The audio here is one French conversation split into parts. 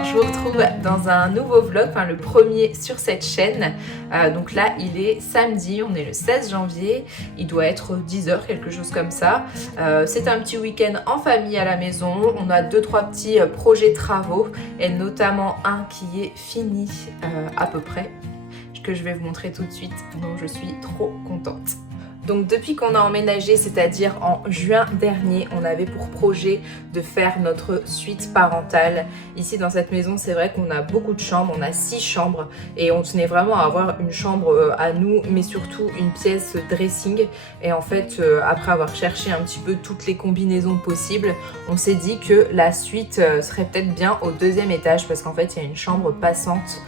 Alors je vous retrouve dans un nouveau vlog, enfin le premier sur cette chaîne. Donc là il est samedi, on est le 16 janvier, il doit être 10h, quelque chose comme ça. C'est un petit week-end en famille à la maison, on a 2-3 petits projets travaux et notamment un qui est fini à peu près, que je vais vous montrer tout de suite, donc je suis trop contente. Donc depuis qu'on a emménagé, c'est-à-dire en juin dernier, on avait pour projet de faire notre suite parentale. Ici dans cette maison, c'est vrai qu'on a beaucoup de chambres, on a 6 chambres et on tenait vraiment à avoir une chambre à nous, mais surtout une pièce dressing. Et en fait, après avoir cherché un petit peu toutes les combinaisons possibles, on s'est dit que la suite serait peut-être bien au 2e étage parce qu'en fait, il y a une chambre passante.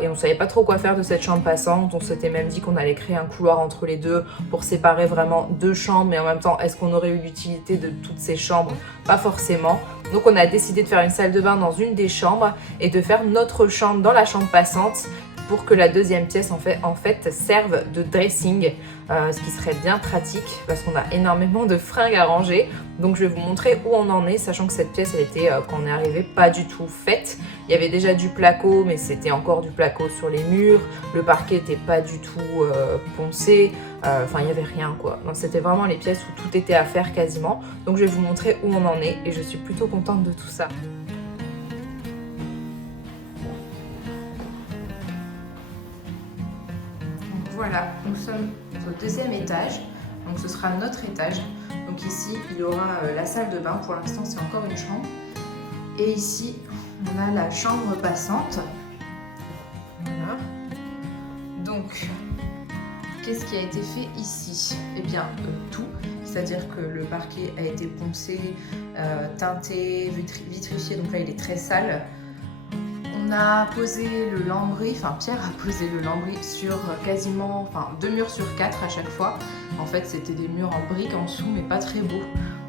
Et on savait pas trop quoi faire de cette chambre passante. On s'était même dit qu'on allait créer un couloir entre les deux pour séparer vraiment 2 chambres, mais en même temps, est-ce qu'on aurait eu l'utilité de toutes ces chambres? Pas forcément. Donc on a décidé de faire une salle de bain dans une des chambres et de faire notre chambre dans la chambre passante pour que la 2e pièce en fait serve de dressing, ce qui serait bien pratique parce qu'on a énormément de fringues à ranger. Donc je vais vous montrer où on en est, sachant que cette pièce elle était, quand on est arrivé, pas du tout faite. Il y avait déjà du placo, mais c'était encore du placo sur les murs. Le parquet n'était pas du tout poncé. Enfin, il n'y avait rien quoi. Donc c'était vraiment les pièces où tout était à faire quasiment. Donc je vais vous montrer où on en est et je suis plutôt contente de tout ça. Voilà, nous sommes au 2e étage, donc ce sera notre étage. Donc ici, il y aura la salle de bain, pour l'instant c'est encore une chambre. Et ici, on a la chambre passante. Voilà. Donc, qu'est-ce qui a été fait ici? Eh bien, tout. C'est-à-dire que le parquet a été poncé, teinté, vitrifié, donc là il est très sale. On a posé le lambris, enfin Pierre a posé le lambris sur quasiment, 2 murs sur 4 à chaque fois. En fait c'était des murs en briques en dessous mais pas très beaux.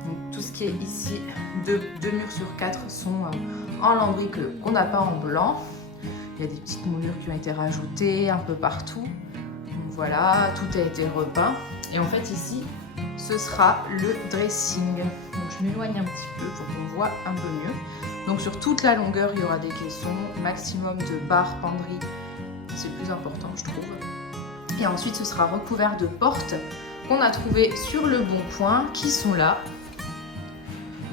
Donc tout ce qui est ici, 2 murs sur 4 sont en lambris qu'on n'a pas en blanc. Il y a des petites moulures qui ont été rajoutées un peu partout. Donc voilà, tout a été repeint. Et en fait ici, ce sera le dressing. Donc je m'éloigne un petit peu pour qu'on voit un peu mieux. Donc sur toute la longueur, il y aura des caissons, maximum de barres penderies, c'est le plus important je trouve. Et ensuite ce sera recouvert de portes qu'on a trouvées sur le Bon Coin, qui sont là.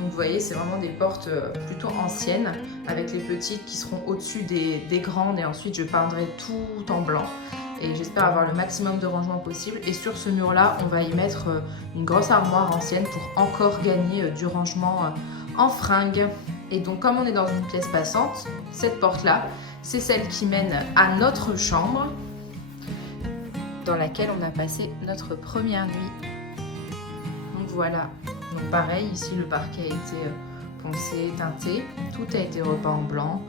Donc vous voyez, c'est vraiment des portes plutôt anciennes, avec les petites qui seront au-dessus des grandes, et ensuite je peindrai tout en blanc. Et j'espère avoir le maximum de rangement possible. Et sur ce mur-là, on va y mettre une grosse armoire ancienne pour encore gagner du rangement en fringues. Et donc comme on est dans une pièce passante, cette porte-là, c'est celle qui mène à notre chambre, dans laquelle on a passé notre première nuit. Donc voilà, donc pareil, ici le parquet a été poncé, teinté, tout a été repeint en blanc,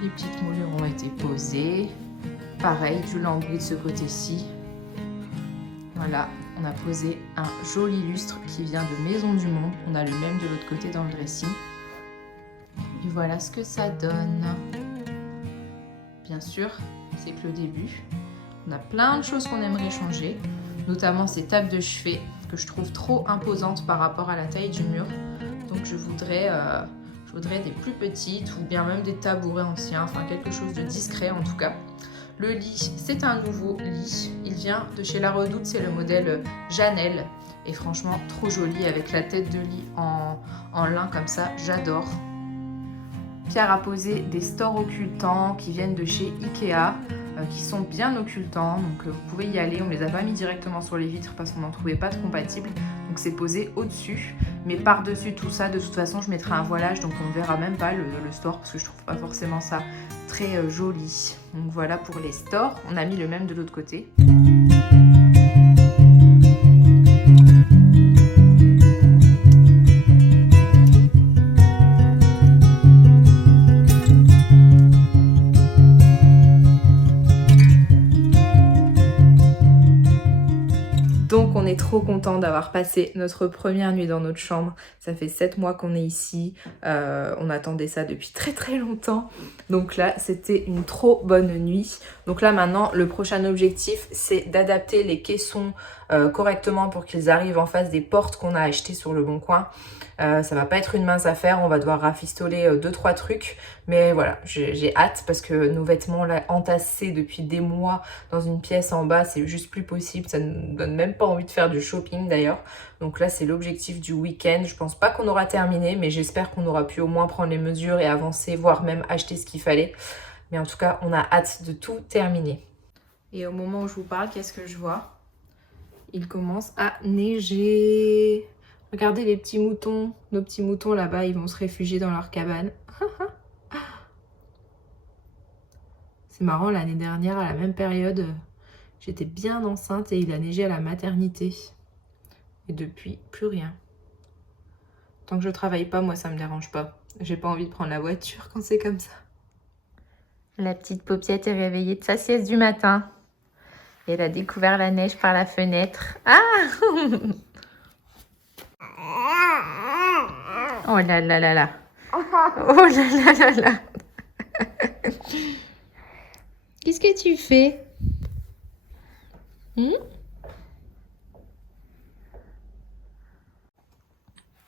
les petites moulures ont été posées, pareil, du lambris de ce côté-ci. Voilà, on a posé un joli lustre qui vient de Maison du Monde, on a le même de l'autre côté dans le dressing. Et voilà ce que ça donne. Bien sûr, c'est que le début. On a plein de choses qu'on aimerait changer, notamment ces tables de chevet que je trouve trop imposantes par rapport à la taille du mur. Donc je voudrais des plus petites ou bien même des tabourets anciens, enfin quelque chose de discret en tout cas. Le lit, c'est un nouveau lit. Il vient de chez La Redoute, c'est le modèle Janelle. Et franchement, trop joli avec la tête de lit en lin comme ça, j'adore. Pierre a posé des stores occultants qui viennent de chez Ikea, qui sont bien occultants, donc vous pouvez y aller. On ne les a pas mis directement sur les vitres parce qu'on n'en trouvait pas de compatibles, donc c'est posé au-dessus. Mais par-dessus tout ça, de toute façon, je mettrai un voilage, donc on ne verra même pas le store parce que je trouve pas forcément ça très joli. Donc voilà pour les stores, on a mis le même de l'autre côté. Donc on est trop content d'avoir passé notre première nuit dans notre chambre. Ça fait 7 mois qu'on est ici. On attendait ça depuis très longtemps. Donc là, c'était une trop bonne nuit. Donc là maintenant, le prochain objectif, c'est d'adapter les caissons correctement pour qu'ils arrivent en face des portes qu'on a achetées sur le Bon Coin. Ça va pas être une mince affaire, on va devoir rafistoler 2-3 trucs, mais voilà, j'ai hâte parce que nos vêtements là entassés depuis des mois dans une pièce en bas, c'est juste plus possible, ça ne nous donne même pas envie de faire du shopping d'ailleurs. Donc là c'est l'objectif du week-end, je pense pas qu'on aura terminé, mais j'espère qu'on aura pu au moins prendre les mesures et avancer, voire même acheter ce qu'il fallait. Mais en tout cas, on a hâte de tout terminer. Et au moment où je vous parle, qu'est-ce que je vois? Il commence à neiger. Regardez les petits moutons. Nos petits moutons là-bas, ils vont se réfugier dans leur cabane. C'est marrant, l'année dernière, à la même période, j'étais bien enceinte et il a neigé à la maternité. Et depuis, plus rien. Tant que je travaille pas, moi, ça me dérange pas. J'ai pas envie de prendre la voiture quand c'est comme ça. La petite Paupiette est réveillée de sa sieste du matin. Et elle a découvert la neige par la fenêtre. Ah! Oh là là là là. Oh là là là là. Qu'est-ce que tu fais?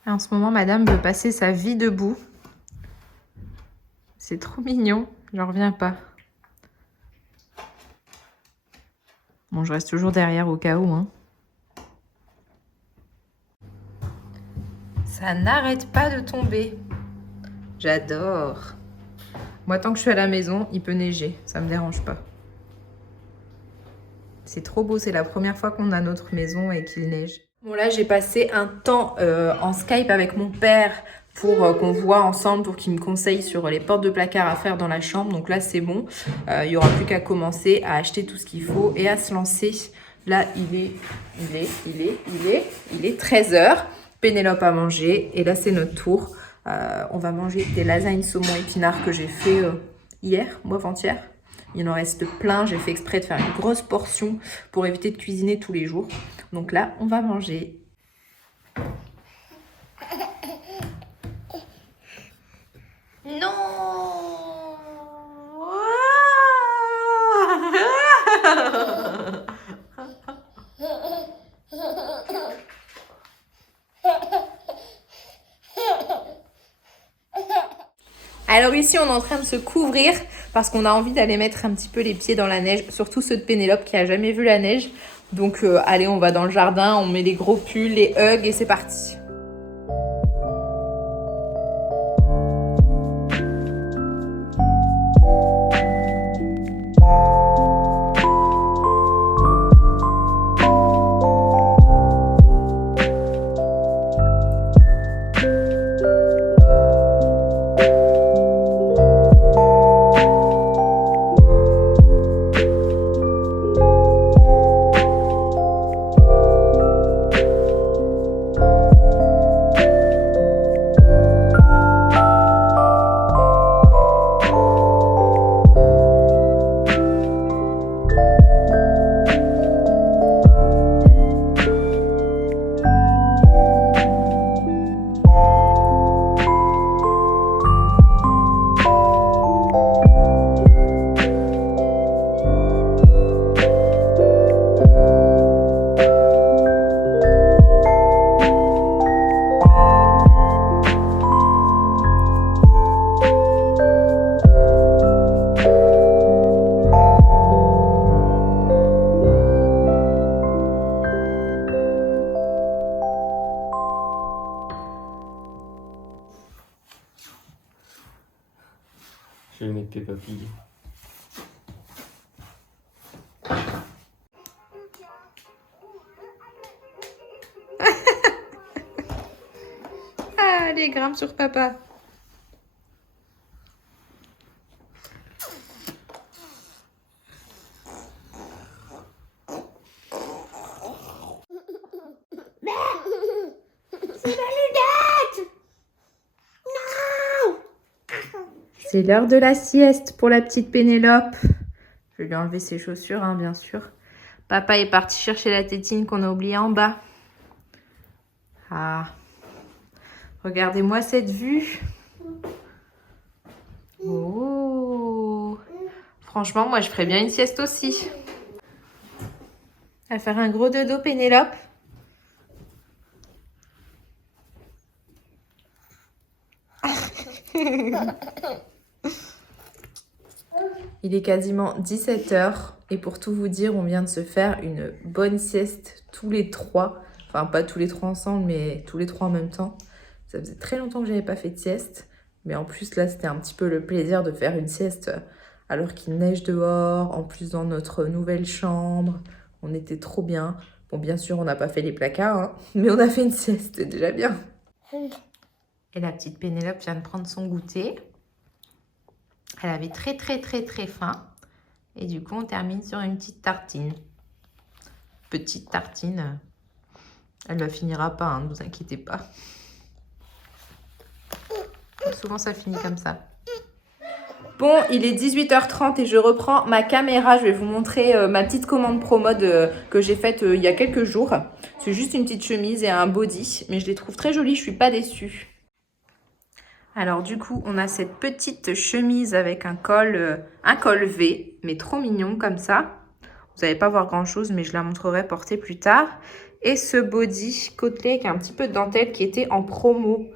En ce moment, madame veut passer sa vie debout. C'est trop mignon. J'en reviens pas. Bon, je reste toujours derrière au cas où, hein. Ça n'arrête pas de tomber. J'adore. Moi, tant que je suis à la maison, il peut neiger. Ça me dérange pas. C'est trop beau. C'est la première fois qu'on a notre maison et qu'il neige. Bon, là, j'ai passé un temps en Skype avec mon père pour qu'on voit ensemble, pour qu'il me conseille sur les portes de placard à faire dans la chambre. Donc là, c'est bon. Il n'y aura plus qu'à commencer à acheter tout ce qu'il faut et à se lancer. Là, il est 13h. Pénélope a mangé et là, c'est notre tour. On va manger des lasagnes saumon épinards que j'ai fait hier ou avant-hier. Il en reste plein. J'ai fait exprès de faire une grosse portion pour éviter de cuisiner tous les jours. Donc là, on va manger. Non! Alors ici, on est en train de se couvrir parce qu'on a envie d'aller mettre un petit peu les pieds dans la neige, surtout ceux de Pénélope qui a jamais vu la neige. Donc allez, on va dans le jardin, on met les gros pulls, les hugs et c'est parti. Je vais mettre tes papilles. Allez, grimpe sur papa. C'est l'heure de la sieste pour la petite Pénélope. Je vais lui enlever ses chaussures, hein, bien sûr. Papa est parti chercher la tétine qu'on a oubliée en bas. Ah, regardez-moi cette vue. Oh, franchement, moi, je ferais bien une sieste aussi. Elle va faire un gros dodo, Pénélope. Il est quasiment 17 h et pour tout vous dire, on vient de se faire une bonne sieste tous les trois. Enfin, pas tous les trois ensemble, mais tous les trois en même temps. Ça faisait très longtemps que j'avais pas fait de sieste. Mais en plus, là, c'était un petit peu le plaisir de faire une sieste alors qu'il neige dehors. En plus, dans notre nouvelle chambre, on était trop bien. Bon, bien sûr, on n'a pas fait les placards, hein, mais on a fait une sieste, c'est déjà bien. Et la petite Pénélope vient de prendre son goûter. Elle avait très faim. Et du coup, on termine sur une petite tartine. Petite tartine. Elle ne la finira pas, hein, ne vous inquiétez pas. Souvent, ça finit comme ça. Bon, il est 18 h 30 et je reprends ma caméra. Je vais vous montrer ma petite commande pro-mode que j'ai faite il y a quelques jours. C'est juste une petite chemise et un body, mais je les trouve très jolies, je suis pas déçue. Alors du coup, on a cette petite chemise avec un col V, mais trop mignon comme ça. Vous n'allez pas voir grand-chose, mais je la montrerai portée plus tard. Et ce body côtelé avec un petit peu de dentelle qui était en promo.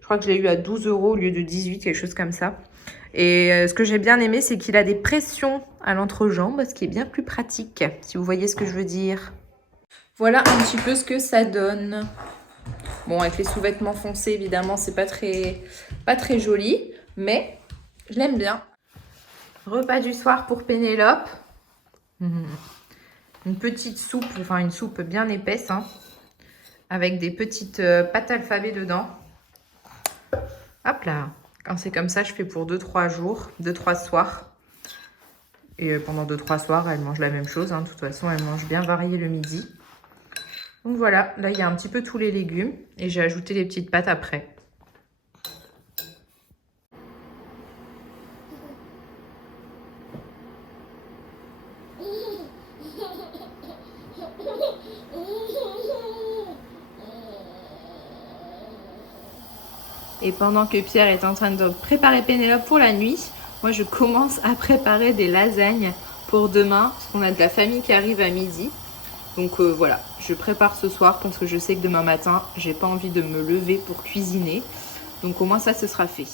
Je crois que je l'ai eu à 12 € au lieu de 18, quelque chose comme ça. Et ce que j'ai bien aimé, c'est qu'il a des pressions à l'entrejambe, ce qui est bien plus pratique, si vous voyez ce que je veux dire. Voilà un petit peu ce que ça donne. Bon, avec les sous-vêtements foncés, évidemment, c'est pas très joli, mais je l'aime bien. Repas du soir pour Pénélope. Une petite soupe, enfin une soupe bien épaisse, hein, avec des petites pâtes alphabet dedans. Hop là. Quand c'est comme ça, je fais pour 2-3 jours, 2-3 soirs. Et pendant 2-3 soirs, elle mange la même chose, hein. De toute façon, elle mange bien varié le midi. Donc voilà, là, il y a un petit peu tous les légumes. Et j'ai ajouté les petites pâtes après. Et pendant que Pierre est en train de préparer Pénélope pour la nuit, moi je commence à préparer des lasagnes pour demain, parce qu'on a de la famille qui arrive à midi. Donc voilà, je prépare ce soir parce que je sais que demain matin, j'ai pas envie de me lever pour cuisiner. Donc au moins ça, ce sera fait.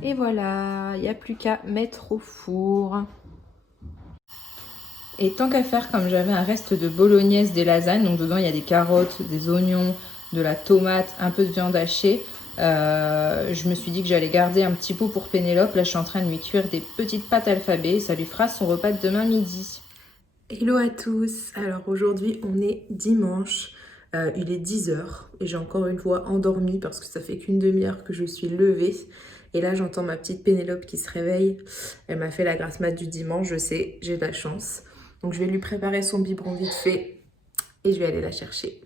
Et voilà, il n'y a plus qu'à mettre au four. Et tant qu'à faire, comme j'avais un reste de bolognaise des lasagnes, donc dedans il y a des carottes, des oignons, de la tomate, un peu de viande hachée, je me suis dit que j'allais garder un petit pot pour Pénélope. Là je suis en train de lui cuire des petites pâtes alphabet, ça lui fera son repas de demain midi. Hello à tous, alors aujourd'hui on est dimanche, il est 10 h et j'ai encore une fois endormi parce que ça fait qu'une demi-heure que je suis levée. Et là j'entends ma petite Pénélope qui se réveille, elle m'a fait la grasse mat du dimanche, je sais, j'ai de la chance. Donc je vais lui préparer son biberon vite fait et je vais aller la chercher.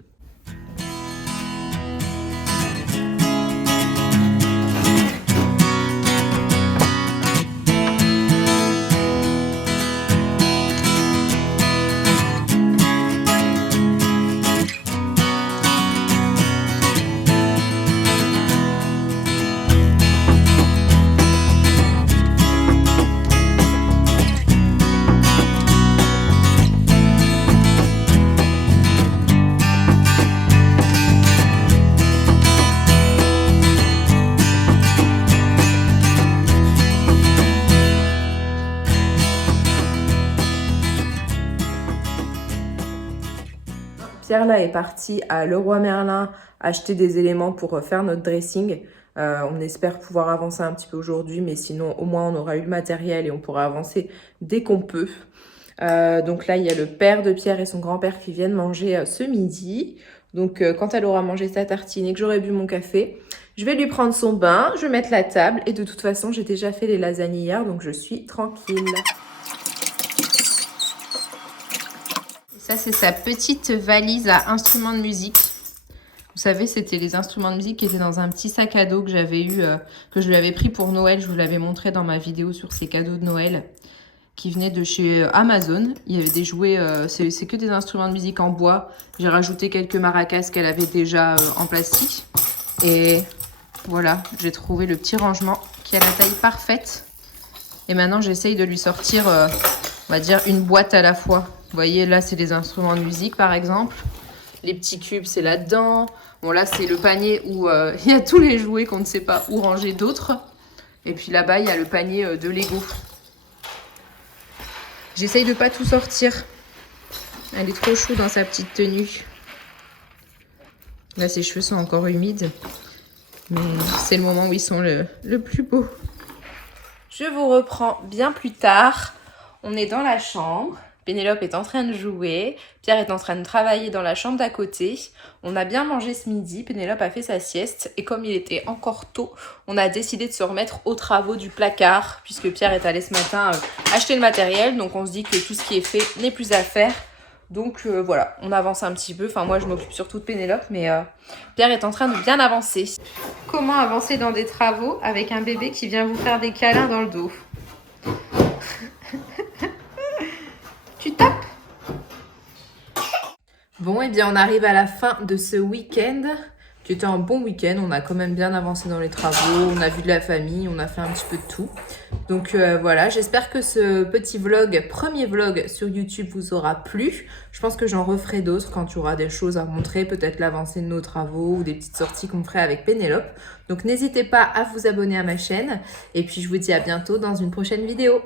Pierre là est parti à Leroy Merlin acheter des éléments pour faire notre dressing. On espère pouvoir avancer un petit peu aujourd'hui, mais sinon au moins on aura eu le matériel et on pourra avancer dès qu'on peut. Donc là il y a le père de Pierre et son grand-père qui viennent manger ce midi. Donc quand elle aura mangé sa tartine et que j'aurai bu mon café, je vais lui prendre son bain, je vais mettre la table et de toute façon j'ai déjà fait les lasagnes hier donc je suis tranquille. Ça c'est sa petite valise à instruments de musique. Vous savez, c'était les instruments de musique qui étaient dans un petit sac à dos que j'avais eu, que je lui avais pris pour Noël. Je vous l'avais montré dans ma vidéo sur ses cadeaux de Noël, qui venaient de chez Amazon. Il y avait des jouets, c'est que des instruments de musique en bois. J'ai rajouté quelques maracas qu'elle avait déjà en plastique. Et voilà, j'ai trouvé le petit rangement qui a la taille parfaite. Et maintenant, j'essaye de lui sortir, on va dire, une boîte à la fois. Vous voyez, là, c'est des instruments de musique, par exemple. Les petits cubes, c'est là-dedans. Bon, là, c'est le panier où il y a tous les jouets qu'on ne sait pas où ranger d'autres. Et puis là-bas, il y a le panier de Lego. J'essaye de pas tout sortir. Elle est trop chou dans sa petite tenue. Là, ses cheveux sont encore humides. Mais c'est le moment où ils sont le plus beau. Je vous reprends bien plus tard. On est dans la chambre. Pénélope est en train de jouer, Pierre est en train de travailler dans la chambre d'à côté. On a bien mangé ce midi, Pénélope a fait sa sieste et comme il était encore tôt, on a décidé de se remettre aux travaux du placard puisque Pierre est allé ce matin acheter le matériel. Donc on se dit que tout ce qui est fait n'est plus à faire. Donc voilà, on avance un petit peu. Enfin moi je m'occupe surtout de Pénélope mais Pierre est en train de bien avancer. Comment avancer dans des travaux avec un bébé qui vient vous faire des câlins dans le dos? Tu tapes? Bon, et bien on arrive à la fin de ce week-end, qui était un bon week-end. On a quand même bien avancé dans les travaux, on a vu de la famille, on a fait un petit peu de tout. Donc voilà, j'espère que ce petit vlog, premier vlog sur YouTube vous aura plu. Je pense que j'en referai d'autres quand il y aura des choses à montrer, peut-être l'avancée de nos travaux ou des petites sorties qu'on ferait avec Pénélope. Donc n'hésitez pas à vous abonner à ma chaîne et puis je vous dis à bientôt dans une prochaine vidéo.